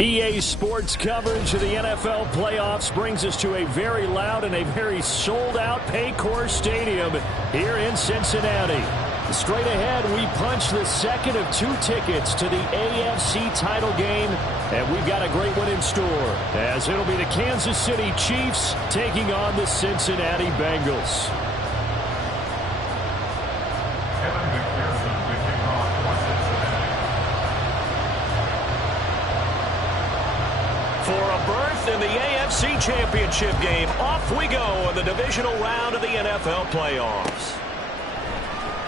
EA Sports coverage of the NFL playoffs brings us to a very loud and a very sold-out Paycor Stadium here in Cincinnati. Straight ahead, we punch the second of 2 tickets to the AFC title game, and we've got a great one in store, as it'll be the Kansas City Chiefs taking on the Cincinnati Bengals. In the AFC Championship game, off we go in the divisional round of the NFL playoffs.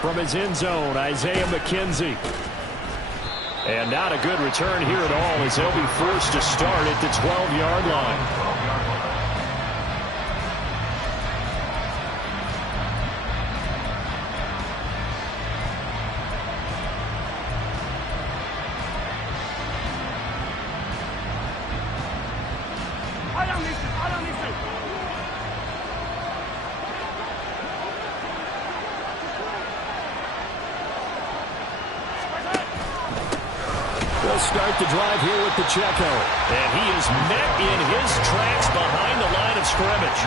From his end zone, Isaiah McKenzie. And not a good return here at all, as they'll be forced to start at the 12-yard line. Start the drive here with Pacheco. And he is met in his tracks behind the line of scrimmage.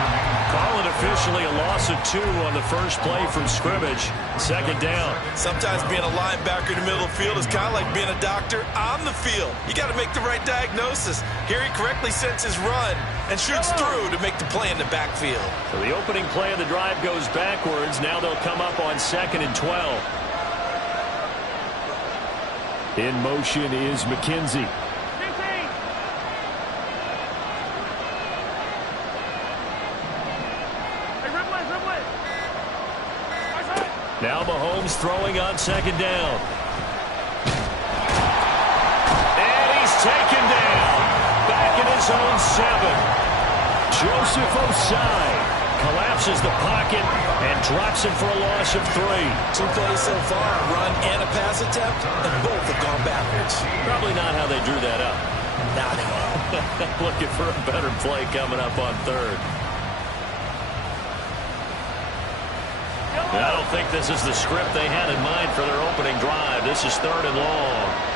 Call it officially a loss of 2 on the first play from scrimmage. Second down. Sometimes being a linebacker in the middle of the field is kind of like being a doctor on the field. You got to make the right diagnosis. Here he correctly sets his run and shoots through to make the play in the backfield. So the opening play of the drive goes backwards. Now they'll come up on 2nd and 12. In motion is McKenzie. Now Mahomes throwing on 2nd down. And he's taken down. Back in his own 7. Joseph Osai collapses the pocket and drops him for a loss of 3. 2 plays so far, a run and a pass attempt, and both have gone backwards. Probably not how they drew that up. Not at all. Looking for a better play coming up on 3rd. I don't think this is the script they had in mind for their opening drive. This is 3rd and long.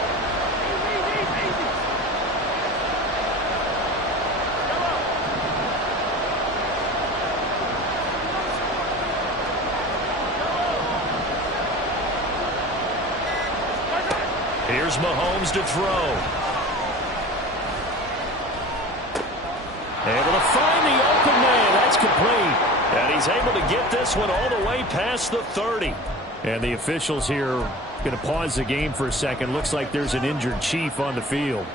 Here's Mahomes to throw. Able to find the open man. That's complete. And he's able to get this one all the way past the 30. And the officials here going to pause the game for a second. Looks like there's an injured Chief on the field.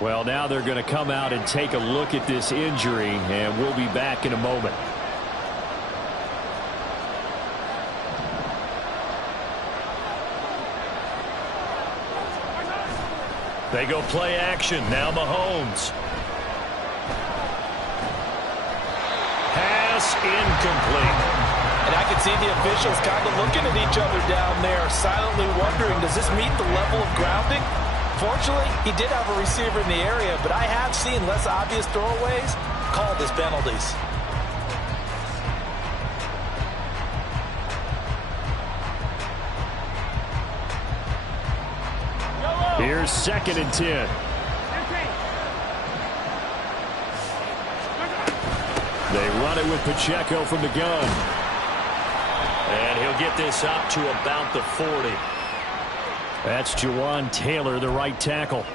Well, now they're going to come out and take a look at this injury, and we'll be back in a moment. They go play action. Now Mahomes. Pass incomplete. And I can see the officials kind of looking at each other down there, silently wondering, does this meet the level of grounding? Fortunately, he did have a receiver in the area, but I have seen less obvious throwaways called as penalties. Here's 2nd and 10. They run it with Pacheco from the gun. And he'll get this up to about the 40. That's Jawan Taylor, the right tackle.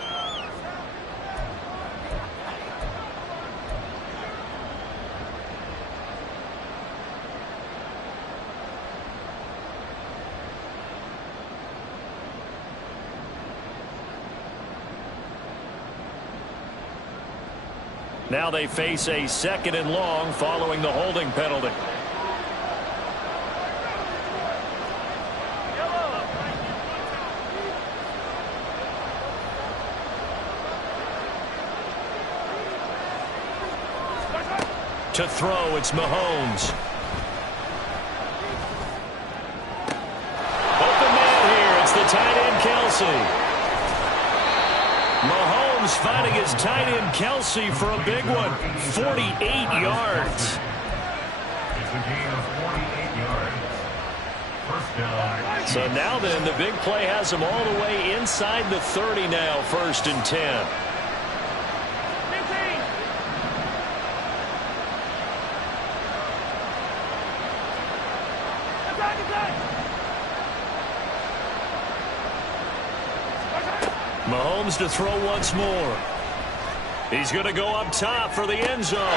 Now they face a 2nd and long following the holding penalty. To throw, it's Mahomes. Open man here. It's the tight end, Kelce. Mahomes finding his tight end Kelce for a big one. 48 yards. It's a gain of 48 yards. First down. So now then, the big play has him all the way inside the 30 now, 1st and 10. Mahomes to throw once more. He's going to go up top for the end zone. And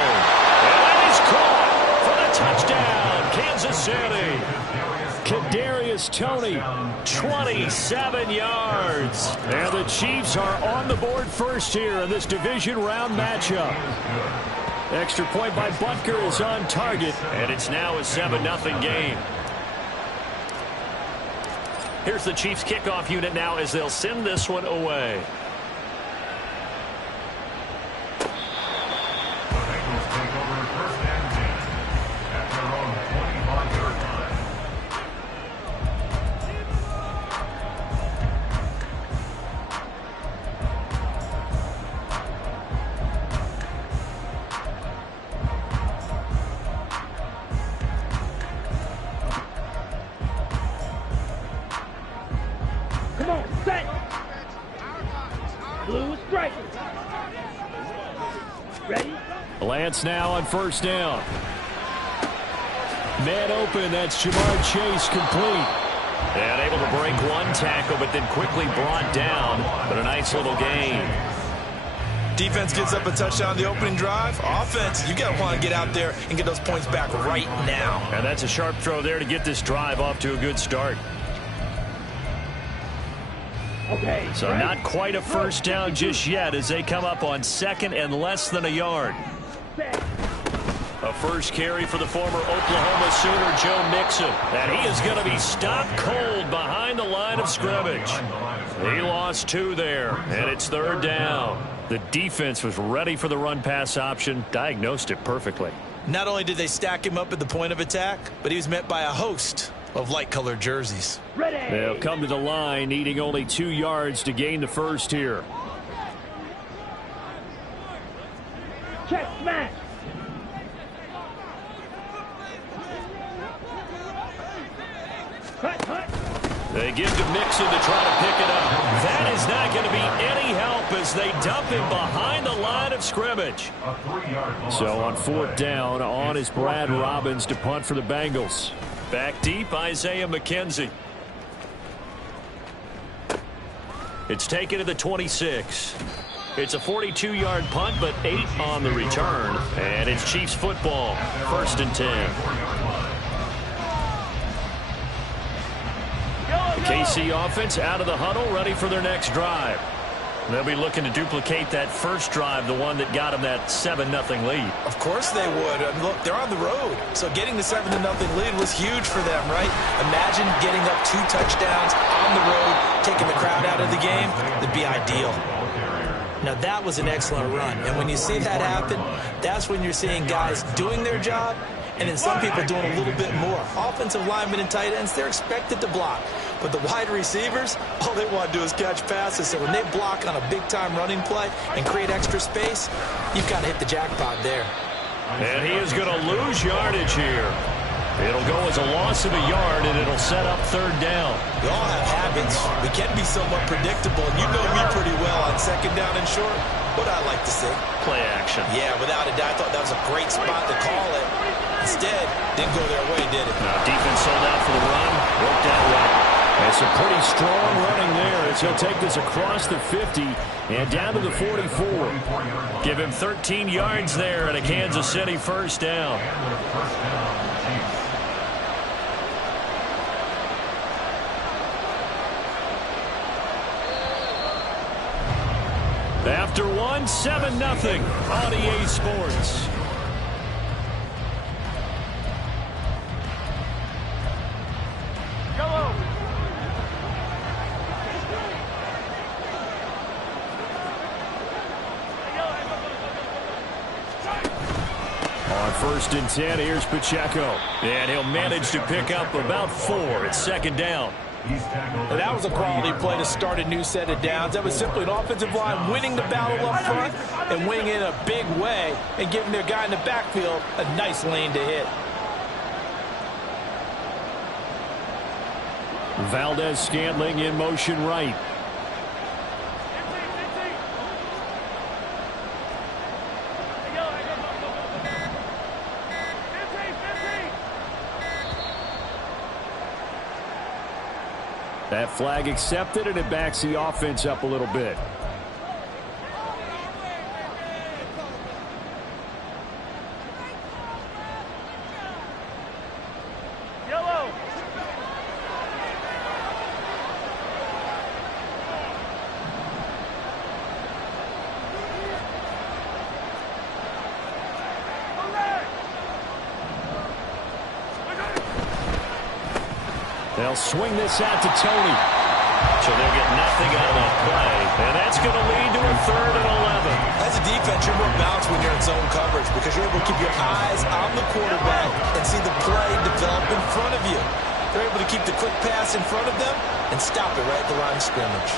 that is caught for the touchdown, Kansas City. Kadarius Toney, 27 yards. And the Chiefs are on the board first here in this division round matchup. Extra point by Butker is on target, and it's now a 7-0 game. Here's the Chiefs kickoff unit now as they'll send this one away. Lance now on first down. Man open, that's Jamar Chase complete. And able to break one tackle, but then quickly brought down. But a nice little gain. Defense gets up a touchdown the opening drive. Offense, you got to want to get out there and get those points back right now. And that's a sharp throw there to get this drive off to a good start. Okay, so not quite a first down just yet as they come up on second and less than a yard. A first carry for the former Oklahoma Sooner, Joe Mixon. And he is going to be stopped cold behind the line of scrimmage. He lost 2 there, and it's third down. The defense was ready for the run-pass option, diagnosed it perfectly. Not only did they stack him up at the point of attack, but he was met by a host of light-colored jerseys. They'll come to the line, needing only 2 yards to gain the first here. Check smash. They give to Mixon to try to pick it up. That is not going to be any help as they dump him behind the line of scrimmage. So on fourth down, on is Brad Robbins to punt for the Bengals. Back deep, Isaiah McKenzie. It's taken to the 26. It's a 42-yard punt, but 8 on the return. And it's Chiefs football, 1st and 10. The KC offense out of the huddle, ready for their next drive. They'll be looking to duplicate that first drive, the one that got them that 7-0 lead. Of course they would. Look, they're on the road, so getting the 7-0 lead was huge for them, right? Imagine getting up 2 touchdowns on the road, taking the crowd out of the game. That'd be ideal. Now, that was an excellent run, and when you see that happen, that's when you're seeing guys doing their job, and then some people doing a little bit more. Offensive linemen and tight ends, they're expected to block. But the wide receivers, all they want to do is catch passes. So when they block on a big-time running play and create extra space, you've got to hit the jackpot there. And he is going to lose yardage here. It'll go as a loss of a yard, and it'll set up third down. We all have habits. We can be somewhat predictable, and you know me pretty well on second down and short. What I like to see. Play action. Yeah, without a doubt, I thought that was a great spot to call it. Instead, didn't go their way, did it? Now, defense sold out for the run. Worked out well. It's a pretty strong running there as he'll take this across the 50 and down to the 44. Give him 13 yards there and a Kansas City first down. After one, 7-0 on EA Sports. On 1st and 10, here's Pacheco. And he'll manage to pick up about 4. It's second down. And that was a quality play to start a new set of downs. That was simply an offensive line winning the battle up front and winning in a big way and giving their guy in the backfield a nice lane to hit. Valdez-Scantling in motion right. That flag accepted, and it backs the offense up a little bit. They'll swing this out to Tony. So they'll get nothing out of that play. And that's going to lead to a 3rd and 11. As a defense, you're more balanced when you're in zone coverage because you're able to keep your eyes on the quarterback and see the play develop in front of you. They're able to keep the quick pass in front of them and stop it right at the line of scrimmage.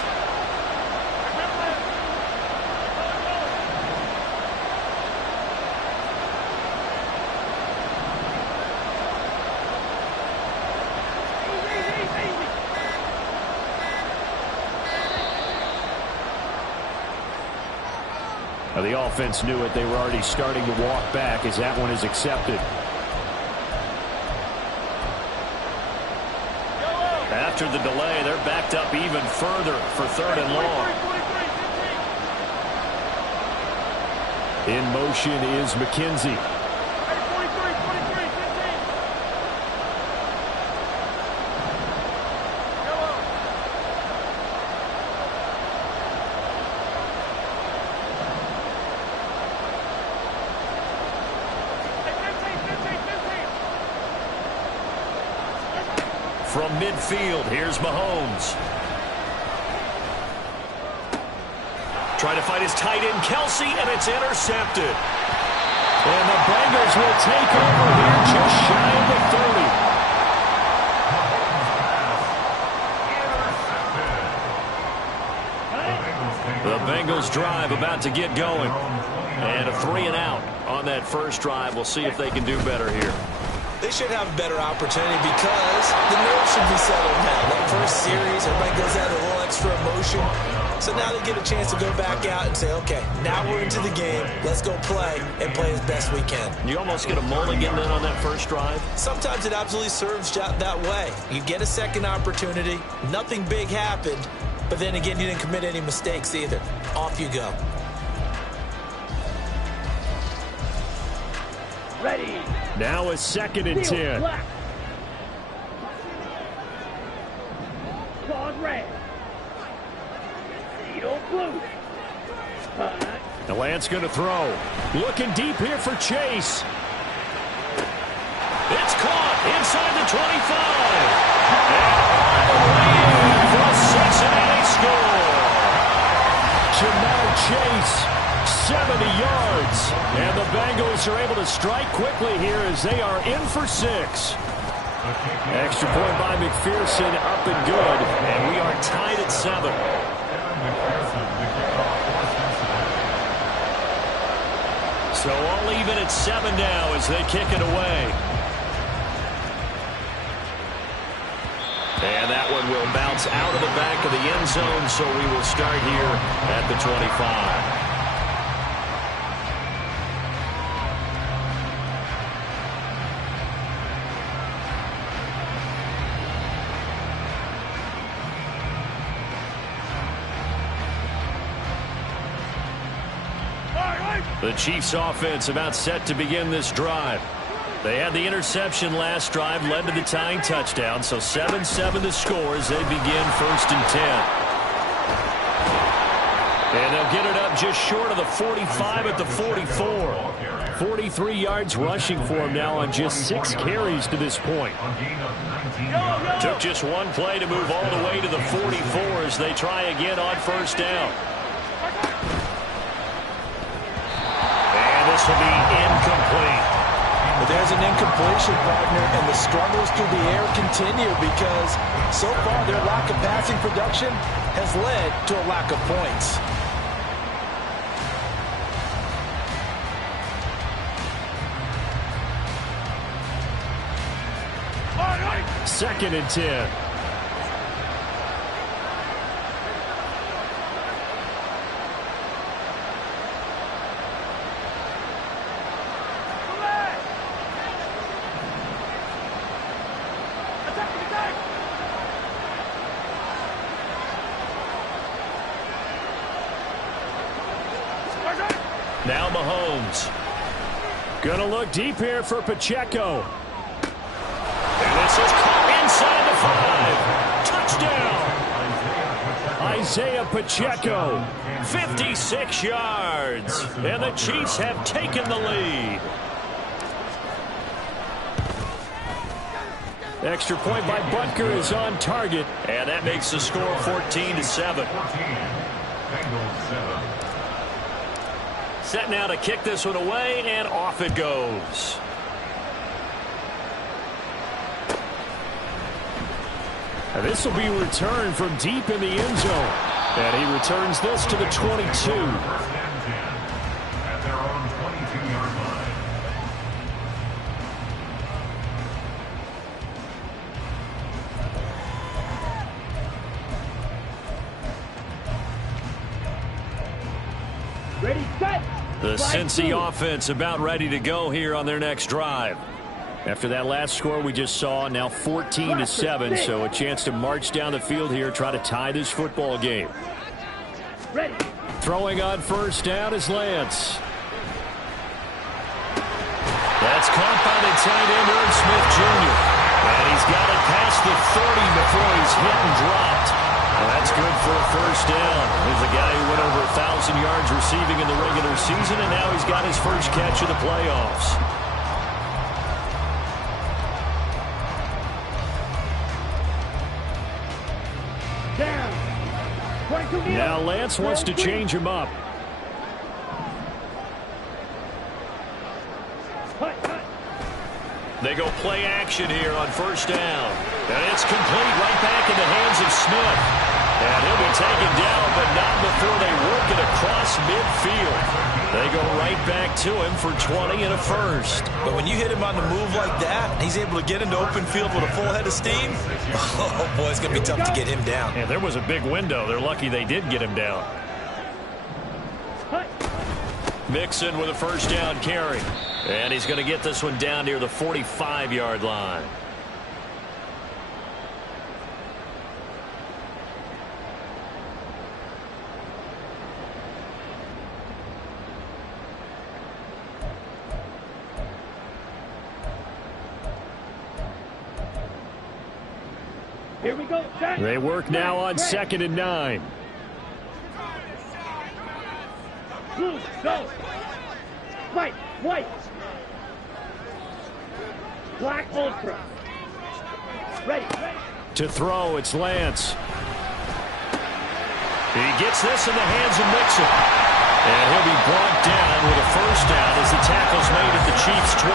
Now, the offense knew it. They were already starting to walk back as that one is accepted. After the delay, they're backed up even further for 3rd and long. In motion is McKenzie. From midfield, here's Mahomes. Trying to fight his tight end, Kelsey, and it's intercepted. And the Bengals will take over here just shy of the 30. The Bengals drive about to get going. And a 3 and out on that first drive. We'll see if they can do better here. They should have a better opportunity because the nerves should be settled now. That first series, everybody goes out with a little extra emotion. So now they get a chance to go back out and say, okay, now we're into the game. Let's go play and play as best we can. You almost get a mulligan then on that first drive? Sometimes it absolutely serves that way. You get a second opportunity. Nothing big happened. But then again, you didn't commit any mistakes either. Off you go. Ready. Now a 2nd and 10. Claude red. Seal blue. The Lance going to throw. Looking deep here for Chase. It's caught inside the 25. And all the way in for a Cincinnati score. Jamar Chase, 70 yards. And the Bengals are able to strike quickly here as they are in for 6. Extra point by McPherson, up and good. And we are tied at 7. So all even at 7 now as they kick it away. And that one will bounce out of the back of the end zone, so we will start here at the 25. The Chiefs offense about set to begin this drive. They had the interception last drive, led to the tying touchdown, so 7-7 the score as they begin 1st and 10. And they'll get it up just short of the 45 at the 44. 43 yards rushing for him now on just 6 carries to this point. Took just one play to move all the way to the 44 as they try again on 1st down. This will be incomplete. But there's an incompletion, partner, and the struggles through the air continue because so far their lack of passing production has led to a lack of points. Second and 10. Mahomes. Gonna look deep here for Pacheco. And this is caught inside the 5. Touchdown. Isaiah Pacheco, 56 yards. And the Chiefs have taken the lead. Extra point by Butker is on target. And that makes the score 14-7. Set now to kick this one away, and off it goes. And this will be returned from deep in the end zone. And he returns this to the 22. At their own 22-yard line. Ready, set. The Cincy offense about ready to go here on their next drive. After that last score we just saw, now 14-7, so a chance to march down the field here, try to tie this football game. Ready. Throwing on first down is Lance. That's caught by the tight end, Irv Smith Jr. And he's got it past the 30 before he's hit and dropped. Well, that's good for a first down. He's a guy who went over 1,000 yards receiving in the regular season, and now he's got his first catch of the playoffs. Now Lance wants to change him up. They go play action here on first down. And it's complete right back in the hands of Smith. And he'll be taken down, but not before they work it across midfield. They go right back to him for 20 and a first. But when you hit him on the move like that, he's able to get into open field with a full head of steam. Oh, boy, it's going to be tough to get him down. Yeah, there was a big window. They're lucky they did get him down. Mixon with a first down carry. And he's going to get this one down near the 45-yard line. Here we go. They work now on 2nd and 9. Blue, go. White, white. Black ultra. Ready, ready. To throw, it's Lance. He gets this in the hands of Mixon. And he'll be brought down with a first down as the tackle's made at the Chiefs' 28.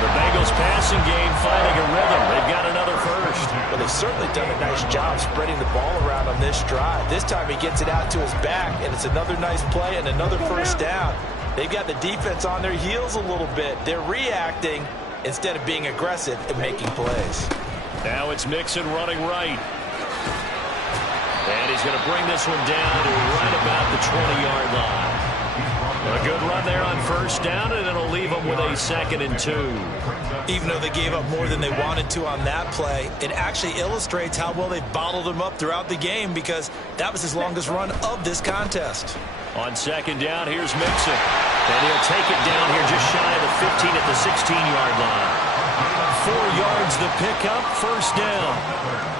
The Bengals passing game finding a rhythm. They've got another first. Well, they've certainly done a nice job spreading the ball around on this drive. This time he gets it out to his back, and it's another nice play and another first down. They've got the defense on their heels a little bit. They're reacting instead of being aggressive and making plays. Now it's Mixon running right. And he's going to bring this one down to right about the 20-yard line. A good run there on first down, and it'll leave them with a 2nd and 2. Even though they gave up more than they wanted to on that play, it actually illustrates how well they bottled him up throughout the game, because that was his longest run of this contest. On 2nd down, here's Mixon. And he'll take it down here just shy of the 15 at the 16-yard line. 4 yards the pickup, first down.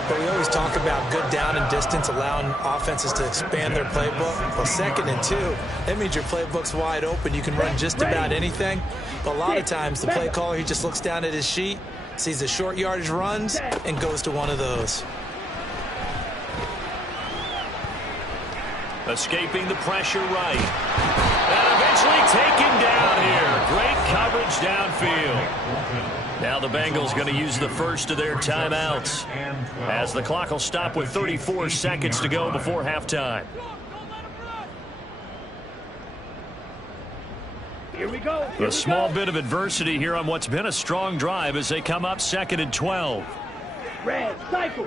But we always talk about good down and distance, allowing offenses to expand their playbook. Well, 2nd and 2, that means your playbook's wide open. You can run just about anything. But a lot of times, the play caller, he just looks down at his sheet, sees the short yardage runs, and goes to one of those. Escaping the pressure right. And eventually taken down here. Great coverage downfield. Now the Bengals going to use the first of their timeouts, as the clock will stop with 34 seconds to go before halftime. Here we go. A small bit of adversity here on what's been a strong drive as they come up 2nd and 12. Red, cycle.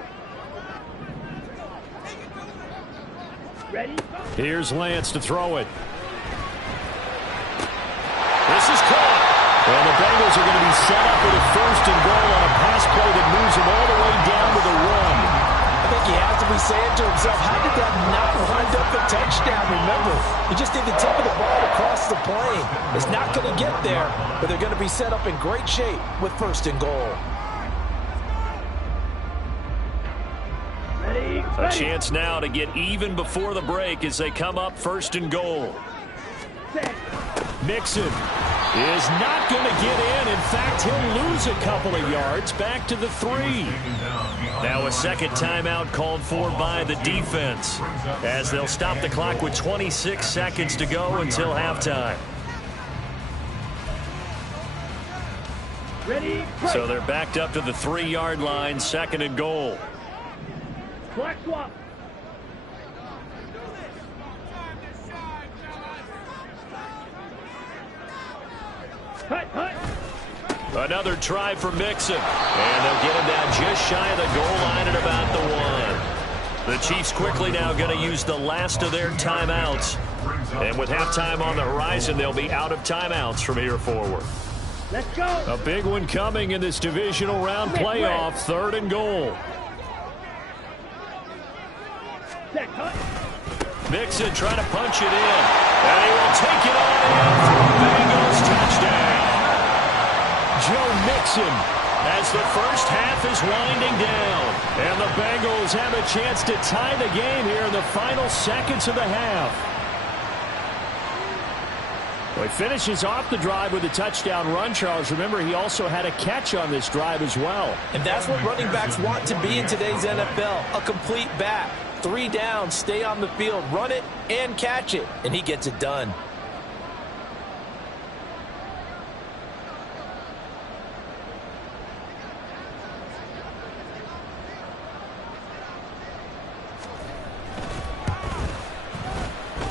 Ready? Here's Lance to throw it. This is caught. And the Bengals are going to be set up with a 1st and goal on a pass play that moves them all the way down to the 1. They think he has to be saying to himself, how did that not wind up a touchdown? Remember, you just need the tip of the ball across the plane. It's not going to get there, but they're going to be set up in great shape with 1st and goal. A chance now to get even before the break as they come up 1st and goal. Mixon is not going to get in. In fact, he'll lose a couple of yards back to the 3. Now a second timeout called for by the defense as they'll stop the clock with 26 seconds to go until halftime. Ready? So they're backed up to the 3-yard line, 2nd and goal. Black swap. Hut. Another try for Mixon. And they'll get him down just shy of the goal line at about the 1. The Chiefs quickly now going to use the last of their timeouts. And with halftime on the horizon, they'll be out of timeouts from here forward. Let's go. A big one coming in this divisional round playoff, 3rd and goal. Mixon trying to punch it in. And he will take it on in for a Bengals touchdown. Joe Mixon as the first half is winding down. And the Bengals have a chance to tie the game here in the final seconds of the half. Well, he finishes off the drive with a touchdown run, Charles. Remember, he also had a catch on this drive as well. And that's what running backs want to be in today's NFL, a complete back. 3 down, stay on the field, run it and catch it, and he gets it done.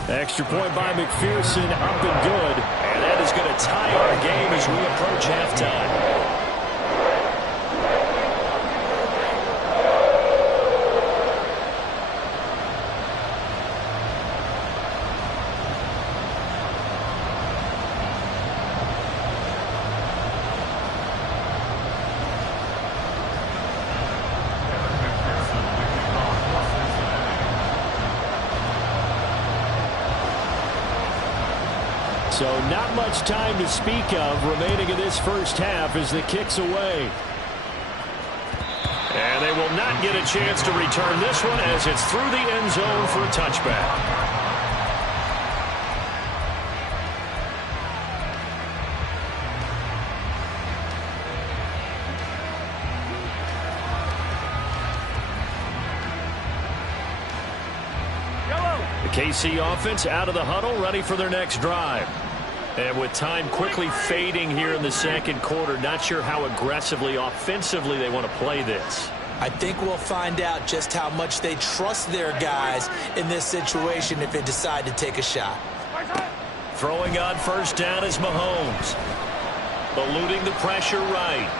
Extra point by McPherson, up and good. And that is going to tie our game as we approach halftime. So not much time to speak of remaining in this first half as the kick's away. And they will not get a chance to return this one as it's through the end zone for a touchback. The KC offense out of the huddle, ready for their next drive. And with time quickly fading here in the second quarter, not sure how aggressively, offensively they want to play this. I think we'll find out just how much they trust their guys in this situation if they decide to take a shot. Throwing on first down is Mahomes. Eluding the pressure right.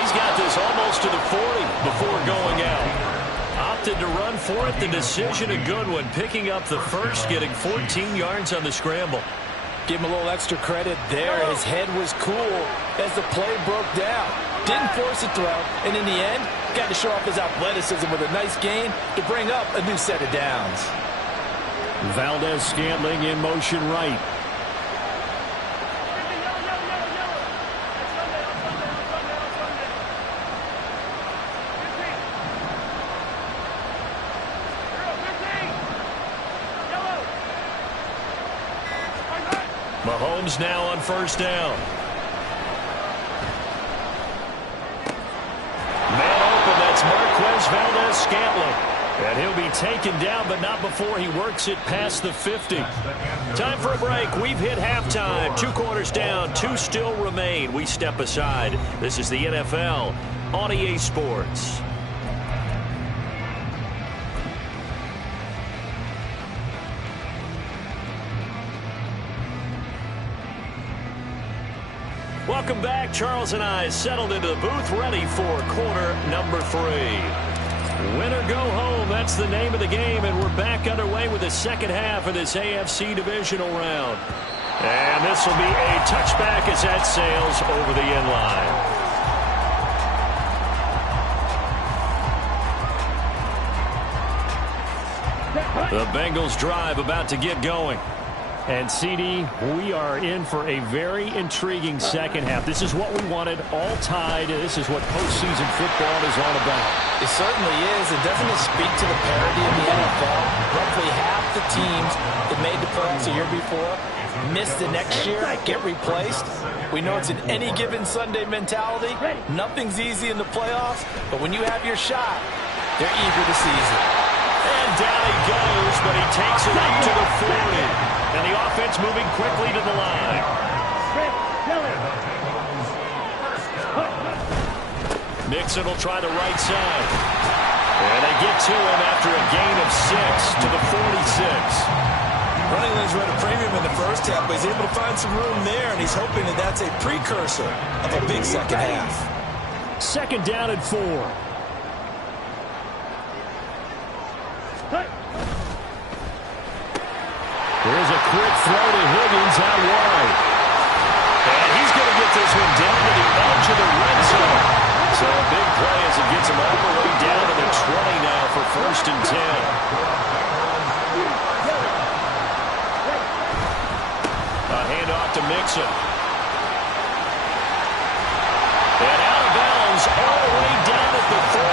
He's got this almost to the 40 before going out. Opted to run for it. The decision a good one. Picking up the first, getting 14 yards on the scramble. Give him a little extra credit there. His head was cool as the play broke down. Didn't force a throw, and in the end, got to show off his athleticism with a nice gain to bring up a new set of downs. Valdez-Scantling in motion right. Mahomes now on first down. Man open, that's Marquez Valdez-Scantling. And he'll be taken down, but not before he works it past the 50. Time for a break. We've hit halftime. 2 quarters down, 2 still remain. We step aside. This is the NFL on EA Sports. Welcome back. Charles and I settled into the booth, ready for quarter number 3. Win or go home, that's the name of the game, and we're back underway with the second half of this AFC divisional round. And this will be a touchback as that sails over the end line. The Bengals drive about to get going. And, CD, we are in for a very intriguing second half. This is what we wanted, all tied. This is what postseason football is all about. It certainly is. And doesn't it speak to the parity in the NFL? Roughly half the teams that made the playoffs the year before miss the next year, get replaced. We know it's an any given Sunday mentality. Nothing's easy in the playoffs, but when you have your shot, they're eager to seize it. And down he goes, but he takes it up to the 40. And the offense moving quickly to the line. Mixon will try the right side. And they get to him after a gain of 6 to the 46. Running lanes run a premium in the first half, but he's able to find some room there, and he's hoping that that's a precursor of a big second half. Second down and 4. Here's a quick throw to Higgins out wide. And he's going to get this one down to the edge of the red zone. So a big play as it gets him all the way down to the 20 now for 1st and 10. A handoff to Mixon. And out of bounds all the way down at the 3.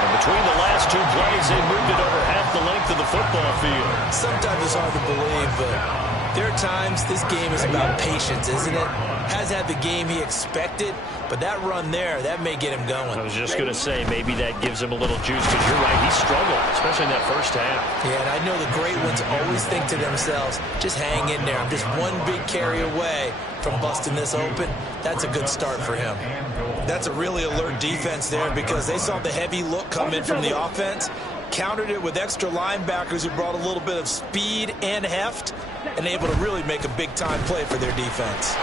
And between the last 2 plays, they moved it over half the length of the football field. Sometimes it's hard to believe, but there are times this game is about patience, isn't it? Has had the game he expected, but that run there, that may get him going. I was just going to say, maybe that gives him a little juice, because you're right, he struggled, especially in that first half. Yeah, and I know the great ones always think to themselves, just hang in there. I'm just one big carry away from busting this open. That's a good start for him. That's a really alert defense there, because they saw the heavy look come in from the offense, countered it with extra linebackers who brought a little bit of speed and heft, and able to really make a big-time play for their defense.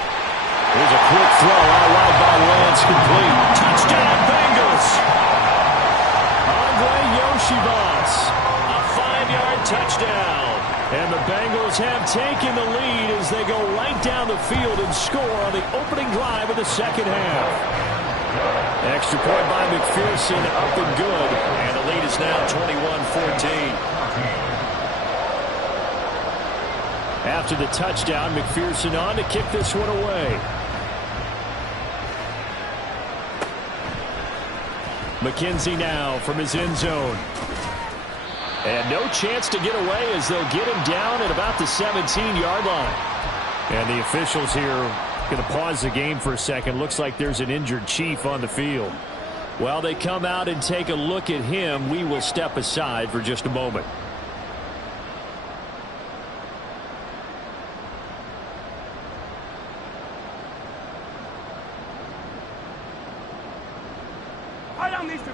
Here's a quick throw out wide by Lance, complete. Touchdown, Bengals! Andre Yoshibas, a 5-yard touchdown. And the Bengals have taken the lead as they go right down the field and score on the opening drive of the second half. Extra point by McPherson, up and good. And the lead is now 21-14. After the touchdown, McPherson on to kick this one away. McKenzie now from his end zone. And no chance to get away as they'll get him down at about the 17-yard line. And the officials here going to pause the game for a second. Looks like there's an injured Chief on the field. While they come out and take a look at him, we will step aside for just a moment.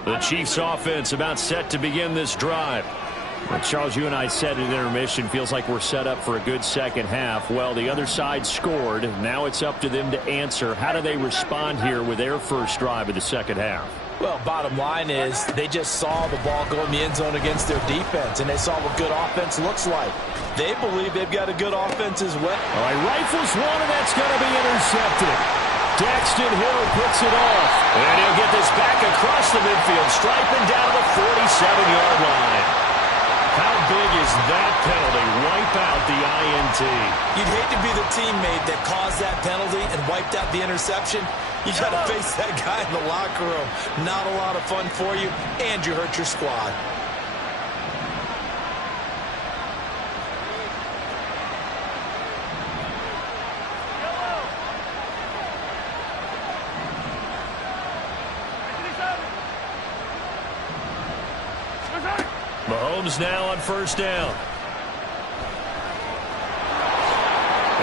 The Chiefs offense about set to begin this drive. Well, Charles, you and I said at intermission, feels like we're set up for a good second half. Well, the other side scored. Now it's up to them to answer. How do they respond here with their first drive of the second half? Well, bottom line is they just saw the ball go in the end zone against their defense, and they saw what good offense looks like. They believe they've got a good offense as well. All right, rifles one, and that's going to be intercepted. Daxton Hill picks it off. And he'll get this back across the midfield, striping down to the 47-yard line. How big is that penalty? Wipe out the INT. You'd hate to be the teammate that caused that penalty and wiped out the interception. You got to face that guy in the locker room. Not a lot of fun for you, and you hurt your squad. Mahomes now on first down.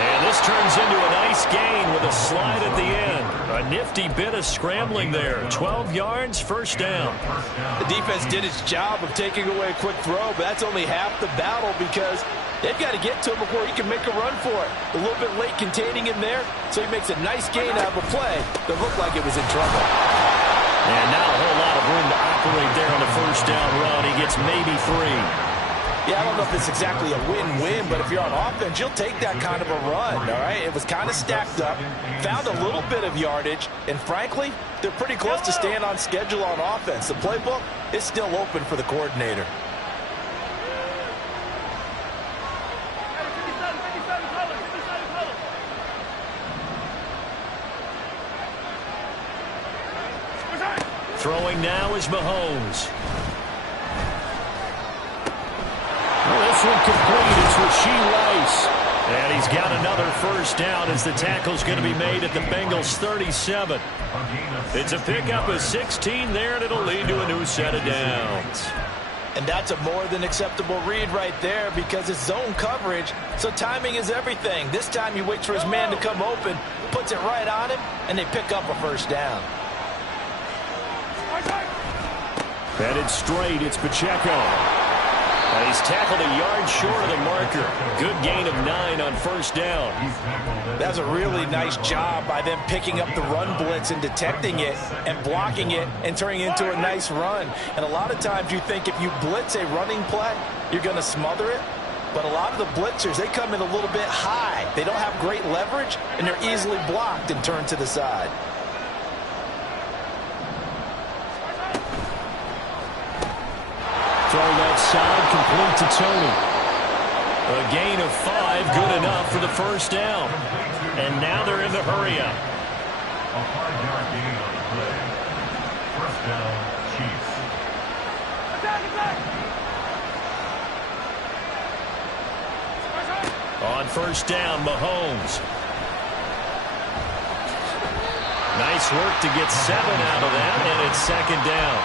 And this turns into a nice gain with a slide at the end. A nifty bit of scrambling there. 12 yards, first down. The defense did its job of taking away a quick throw, but that's only half the battle because they've got to get to him before he can make a run for it. A little bit late containing him there, so he makes a nice gain out of a play that looked like it was in trouble. And not a whole lot of room to operate there on the first down run. He gets maybe 3. Yeah, I don't know if it's exactly a win-win, but if you're on offense, you'll take that kind of a run, all right? It was kind of stacked up, found a little bit of yardage, and frankly, they're pretty close to staying on schedule on offense. The playbook is still open for the coordinator. Throwing now is Mahomes. This one complete. It's Rashee Rice. And he's got another first down as the tackle's going to be made at the Bengals 37. It's a pickup of 16 there, and it'll lead to a new set of downs. And that's a more than acceptable read right there because it's zone coverage, so timing is everything. This time he waits for his man to come open, puts it right on him, and they pick up a first down. Headed straight, it's Pacheco. And he's tackled a yard short of the marker. Good gain of 9 on first down. That's a really nice job by them picking up the run blitz and detecting it and blocking it and turning it into a nice run. And a lot of times you think if you blitz a running play, you're going to smother it. But a lot of the blitzers, they come in a little bit high. They don't have great leverage, and they're easily blocked and turned to the side. Throw that side, complete to Tony. A gain of 5, good enough for the first down. And now they're in the hurry-up. A 5-yard gain on the play. First down, Chiefs. On first down, Mahomes. Nice work to get 7 out of that, and it's second down.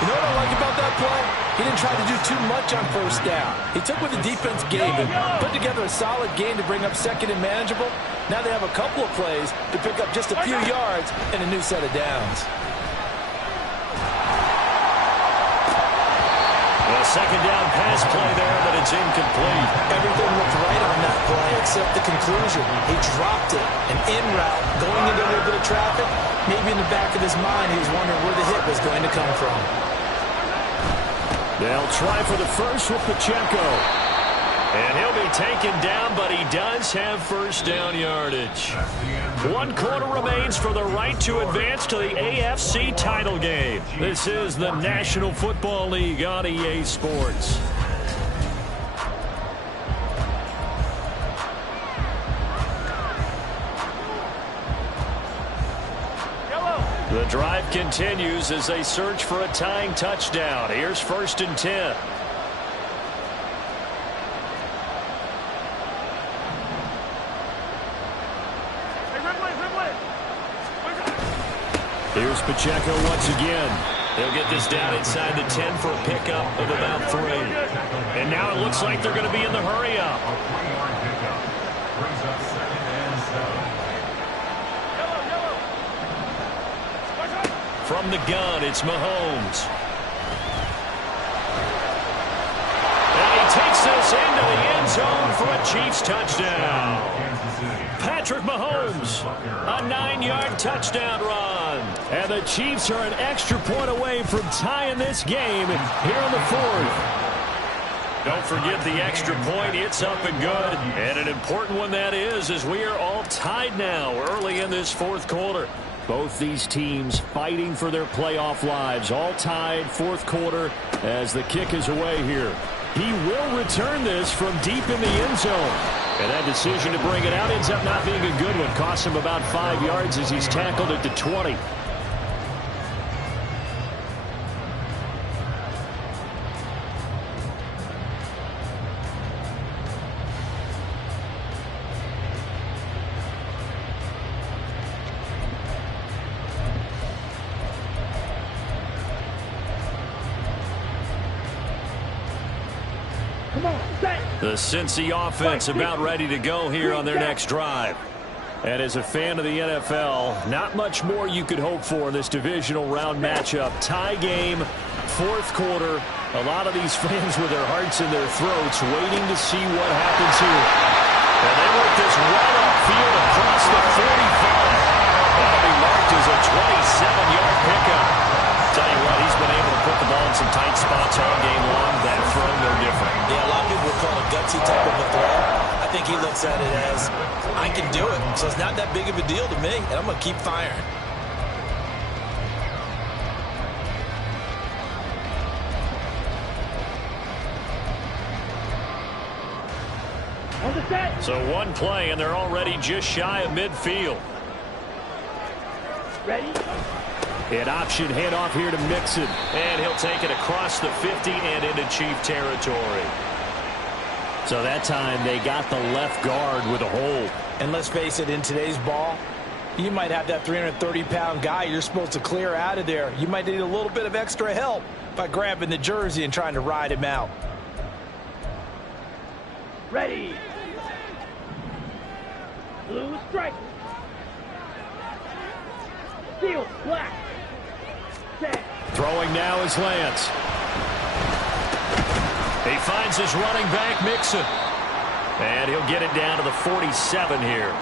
You know what I like about that play? He didn't try to do too much on first down. He took what the defense gave him, put together a solid game to bring up second and manageable. Now they have a couple of plays to pick up just a few yards and a new set of downs. A second down pass play there, but it's incomplete. Everything looked right on that play except the conclusion. He dropped it, an in route, going into a little bit of traffic. Maybe in the back of his mind, he was wondering where the hit was going to come from. They'll try for the first with Pacheco. And he'll be taken down, but he does have first down yardage. 1 quarter remains for the right to advance to the AFC title game. This is the National Football League on EA Sports. The drive continues as they search for a tying touchdown. Here's first and 10. Here's Pacheco once again. He'll get this down inside the 10 for a pickup of about 3. And now it looks like they're going to be in the hurry-up. A 3-yard pickup brings up second and 7. From the gun, it's Mahomes. And he takes this into the end zone for a Chiefs touchdown. Patrick Mahomes, a 9-yard touchdown run. And the Chiefs are an extra point away from tying this game here in the 4th. Don't forget the extra point. It's up and good. And an important one that is, as we are all tied now early in this 4th quarter. Both these teams fighting for their playoff lives. All tied, 4th quarter, as the kick is away here. He will return this from deep in the end zone. And that decision to bring it out ends up not being a good one. Costs him about 5 yards as he's tackled at the 20. The Cincy offense about ready to go here on their next drive. And as a fan of the NFL, not much more you could hope for in this divisional round matchup. Tie game, 4th quarter. A lot of these fans with their hearts in their throats waiting to see what happens here. And they work this right upfield across the 45. That'll be marked as a 27-yard pickup. Tell you what, he's been able to put the ball in some tight spots all game long. That throw, no different. Yeah, a lot of people would call it gutsy type of a throw. I think he looks at it as, I can do it. So it's not that big of a deal to me, and I'm going to keep firing. So 1 play, and they're already just shy of midfield. Ready? An option handoff here to Mixon. And he'll take it across the 50 and into Chief territory. So that time they got the left guard with a hold. And let's face it, in today's ball, you might have that 330-pound guy you're supposed to clear out of there. You might need a little bit of extra help by grabbing the jersey and trying to ride him out. Ready. Blue strike. Steel, black. Set. Throwing now is Lance. He finds his running back, Mixon. And he'll get it down to the 47 here.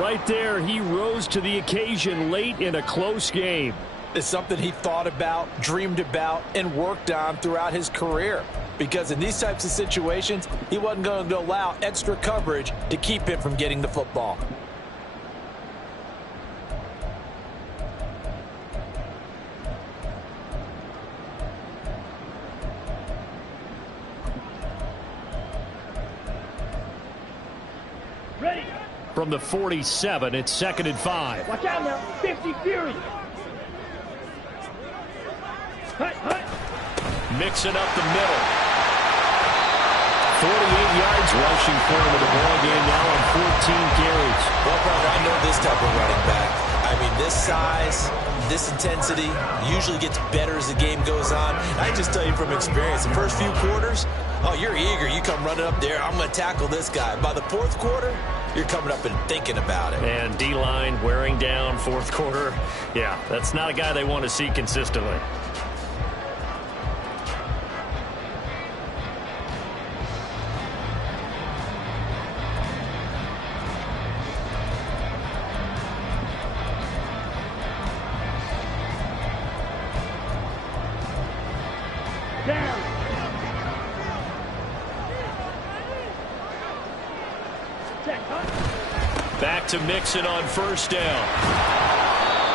Right there, he rose to the occasion late in a close game. It's something he thought about, dreamed about, and worked on throughout his career. Because in these types of situations, he wasn't going to allow extra coverage to keep him from getting the football. Ready. From the 47, it's 2nd and 5. Watch out now. 50 Fury. Hut, hut. Mixing up the middle. 48 yards rushing for him in the ball game now on 14 carries. Well, brother, I know this type of running back. I mean, this size, this intensity usually gets better as the game goes on. I just tell you from experience, the first few quarters, oh, you're eager. You come running up there, I'm going to tackle this guy. By the fourth quarter, you're coming up and thinking about it. And D-line wearing down fourth quarter. Yeah, that's not a guy they want to see consistently. Down. Check, hut. Back to Mixon on first down.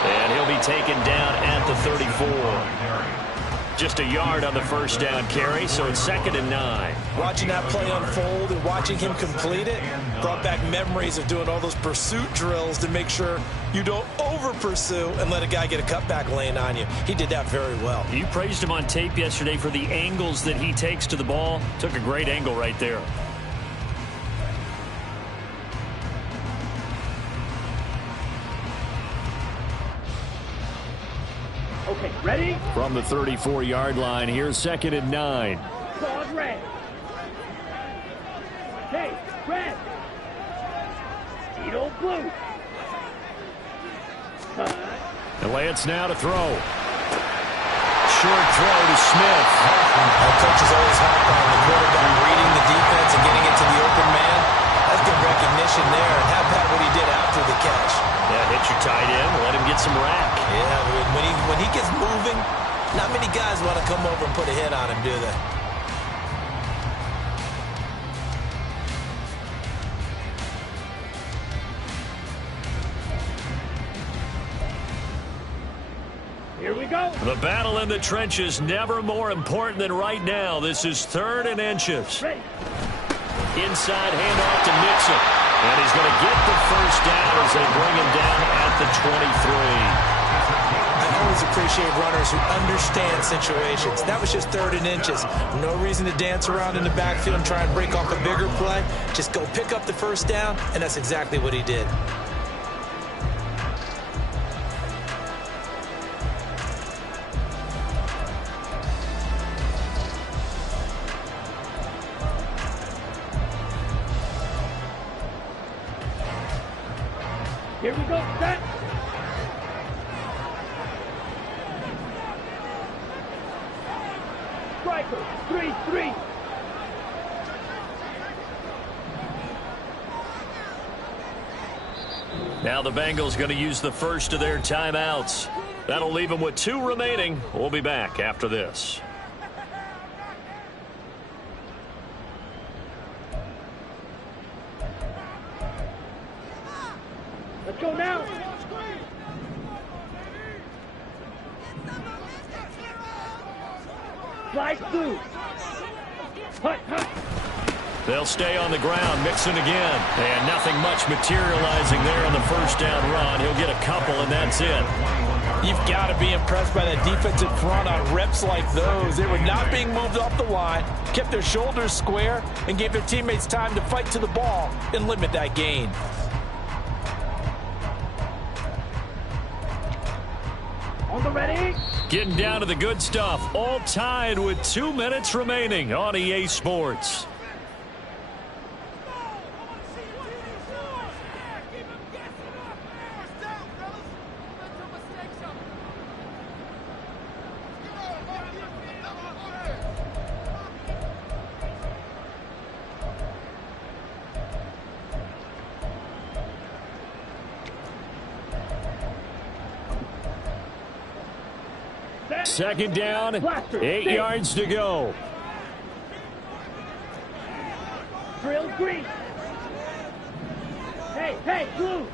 And he'll be taken down at the 34. Just a yard on the first down carry, so it's 2nd and 9. Watching that play unfold and watching him complete it brought back memories of doing all those pursuit drills to make sure you don't over-pursue and let a guy get a cutback lane on you. He did that very well. You praised him on tape yesterday for the angles that he takes to the ball. Took a great angle right there. Okay, ready? From the 34-yard line, here's 2nd and 9. Claude red. Hey, red. Edo blue. Hut. And Lance now to throw. Short throw to Smith. Our coach is always hot on the quarterback reading the defense and getting into the open man. That's good recognition there. And how about what he did after the catch? Yeah, hit your tight end, let him get some rack. Yeah, when he gets moving, not many guys want to come over and put a hit on him, do they? Here we go. The battle in the trenches, never more important than right now. This is 3rd and inches. Ready. Inside handoff to Mixon. And he's going to get the first down as they bring him down at the 23. I always appreciate runners who understand situations. That was just 3rd and inches. No reason to dance around in the backfield and try and break off a bigger play. Just go pick up the first down, and that's exactly what he did. Here we go. Set. Striker. 3-3. Now the Bengals going to use the first of their timeouts. That'll leave them with 2 remaining. We'll be back after this. Let's go now. Slide through. Hut, hut. They'll stay on the ground, mixing again. And nothing much materializing there on the first down run. He'll get a couple, and that's it. You've got to be impressed by that defensive front on reps like those. They were not being moved off the line, kept their shoulders square, and gave their teammates time to fight to the ball and limit that gain. On the ready. Getting down to the good stuff. All tied with 2 minutes remaining on EA Sports. Second down, 8 yards to go. Drill green. Hey, blue.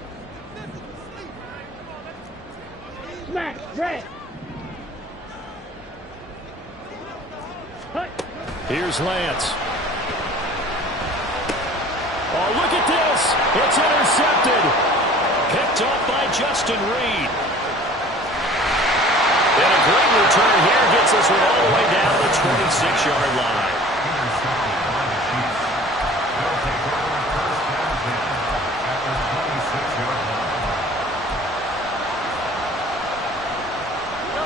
Smash, red. Hut. Here's Lance. Oh, look at this. It's intercepted. Picked off by Justin Reed. And a great return here gets this one all the way down to the 26-yard line.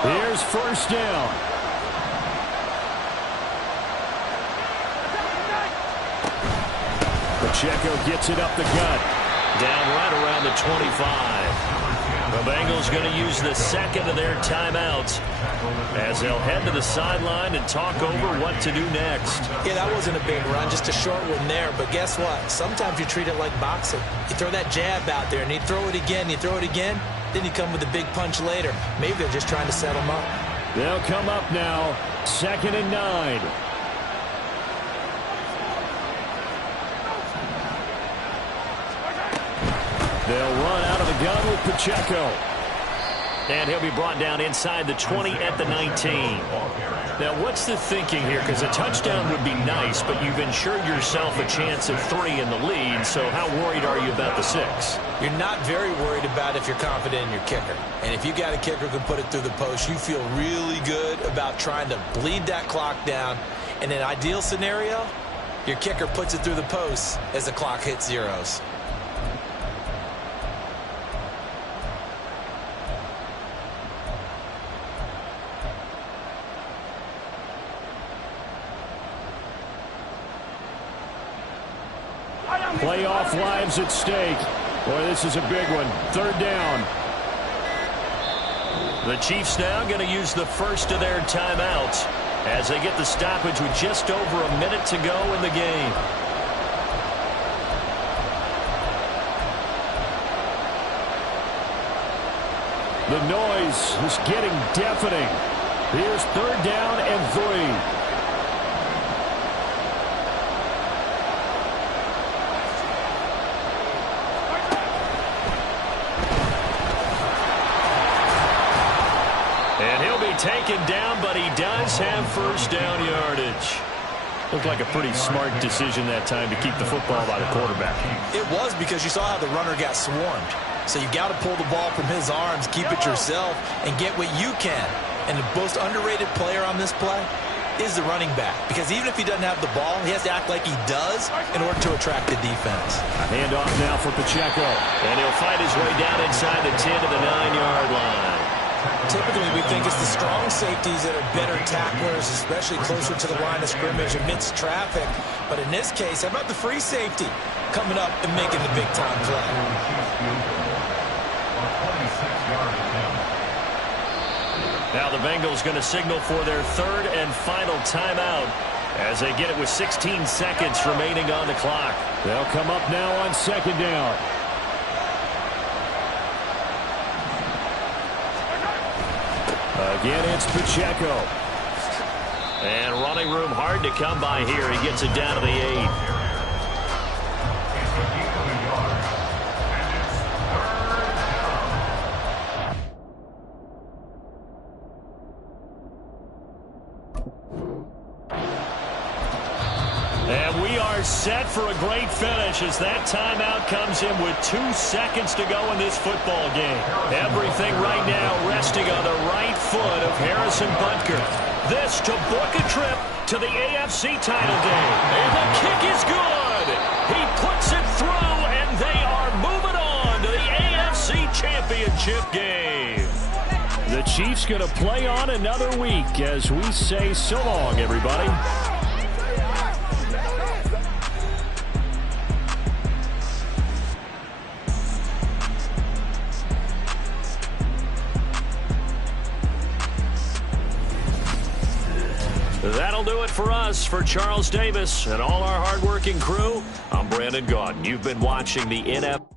Here's first down. Pacheco gets it up the gut. Down right around the 25. The Bengals going to use the second of their timeouts as they'll head to the sideline and talk over what to do next. Yeah, that wasn't a big run, just a short one there. But guess what? Sometimes you treat it like boxing. You throw that jab out there, and you throw it again, then you come with a big punch later. Maybe they're just trying to set them up. They'll come up now, 2nd and 9. They'll run out of the gun with Pacheco. And he'll be brought down inside the 20 at the 19. Now, what's the thinking here? Because a touchdown would be nice, but you've ensured yourself a chance of 3 in the lead. So how worried are you about the 6? You're not very worried about if you're confident in your kicker. And if you got a kicker who can put it through the post, you feel really good about trying to bleed that clock down. In an ideal scenario, your kicker puts it through the post as the clock hits zeros. Playoff lives at stake. Boy, this is a big one. 3rd down. The Chiefs now going to use the first of their timeouts as they get the stoppage with just over a minute to go in the game. The noise is getting deafening. Here's 3rd down and 3. Taken down, but he does have first down yardage. Looked like a pretty smart decision that time to keep the football by the quarterback. It was, because you saw how the runner got swarmed. So you got to pull the ball from his arms, keep it yourself, and get what you can. And the most underrated player on this play is the running back. Because even if he doesn't have the ball, he has to act like he does in order to attract the defense. Handoff now for Pacheco. And he'll fight his way down inside the 10 to the 9-yard line. Typically, we think it's the strong safeties that are better tacklers, especially closer to the line of scrimmage amidst traffic. But in this case, how about the free safety coming up and making the big-time play? Now the Bengals going to signal for their 3rd and final timeout as they get it with 16 seconds remaining on the clock. They'll come up now on 2nd down. Again, it's Pacheco. And running room hard to come by here. He gets it down to the 8. And we are are set for a great finish as that timeout comes in with 2 seconds to go in this football game. Everything right now resting on the right foot of Harrison Butker. This to book a trip to the AFC title game. And the kick is good. He puts it through, and they are moving on to the AFC Championship game. The Chiefs going to play on another week as we say so long, everybody. That'll do it for us. For Charles Davis and all our hardworking crew, I'm Brandon Gaudin. You've been watching the NFL.